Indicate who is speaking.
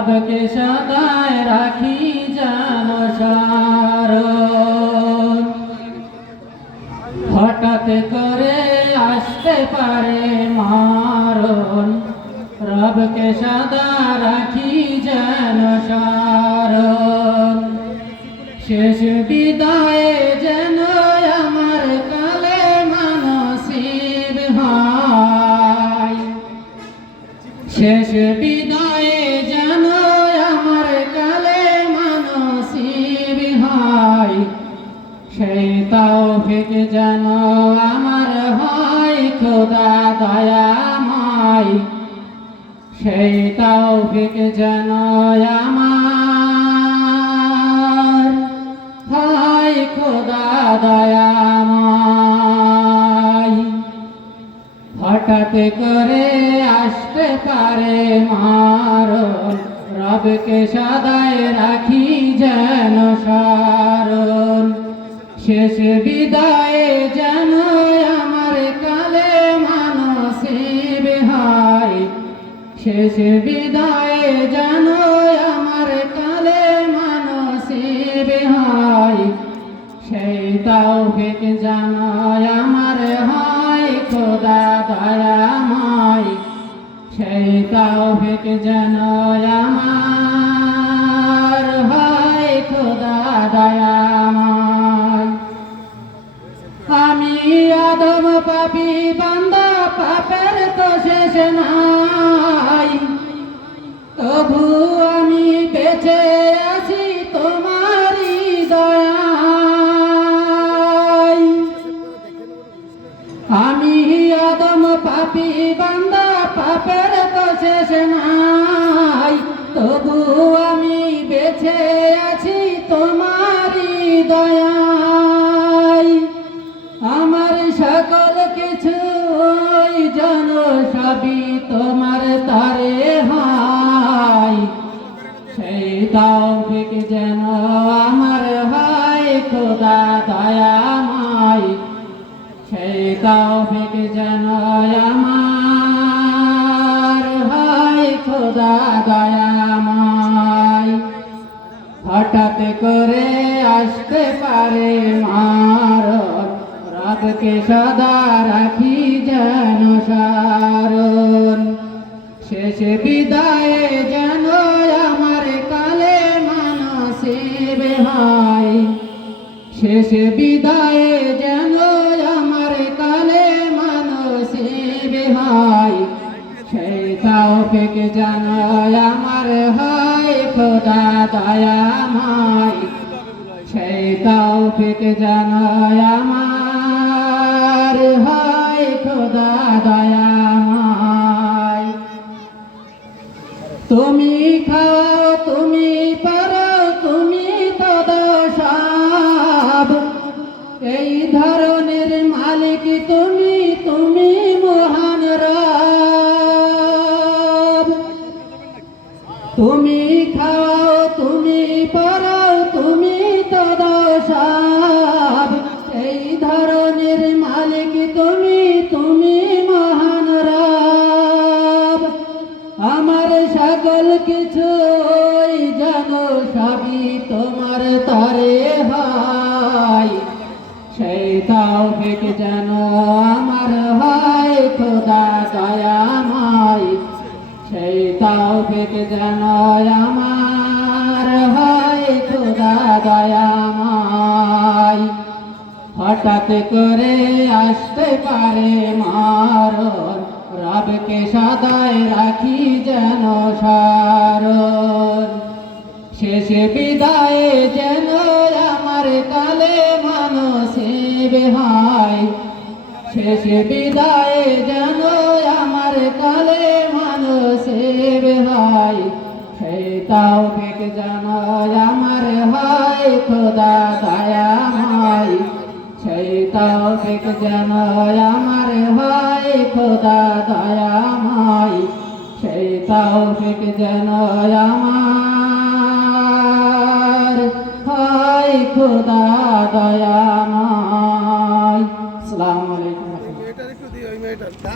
Speaker 1: রবকে সদায় রাখি যেন সারণ হঠাৎ করে আসতে পারে মারণ, রবকে সদা রাখি যেন সারণ শেষ বিদায়ে যেন আমার কালে মানসিব হয়। শেষ বিদায়ে তৌফিক যেন আমার হয় খোদা দয়াময়, সেই তৌফিক যেন আমার হয় খোদা দয়াময়। হঠাৎ করে আসতে পারে মারণ, রবকে সদায় রাখি যেন সারণ। শেষ বিদায়ে যেন আমার কালে মানসিব হয়। শেষ বিদায়ে যেন আমার কালে মানসিব হয়। সেই তৌফিক যেন আমার হয়, খোদা দয়াময়। সেই তৌফিক যেন পাপি বান্দা, পাপের তো শেষ নাই। তবু আমি বেঁচে আছি তোমারই দয়ায়। আমি আদম পাপি বান্দা, পাপের সবই তোমার তারে হয় সেই তৌফিক যেন আমার হয় খোদা দয়াময়। সেই তৌফিক যেন আমার হয় খোদা দয়াময়। হঠাৎ করে আসতে পারে মারণ। রবকে সদা রাখি যেন সারণ শেষ বিদায়ে যেন আমার কালে মানসিব হয়। শেষ বিদায়ে যেন আমার কালে মানসিব হয়। সেই তৌফিক যেন আমার হয়, খোদা দয়াময়। সেই তৌফিক যেন আমার হয়, খোদা দয়াময় তুমি খাও তুমি পারো তুমি তদ সব এই ধরনের মালিক তুমি তুমি সবই তোমার তরে হয় সেই তৌফিক যেন আমার হয়, খোদা দয়াময়। সেই তৌফিক যেন আমার হয়, খোদা দয়াময়। হঠাৎ করে আসতে পারে মারণ, রবকে সদায় রাখি যেন সারণ। শেষ বিদায়ে, যেন আমার কালে মানসিব হয় শেষ বিদায়ে, যেন আমার কালে মানসিব হয় সেই তৌফিক যেন আমার হয়, খোদা দয়াময় সেই তৌফিক যেন আমার হয়, খোদা দয়াময় সেই তৌফিক যেন আমার খোদা দয়াময়।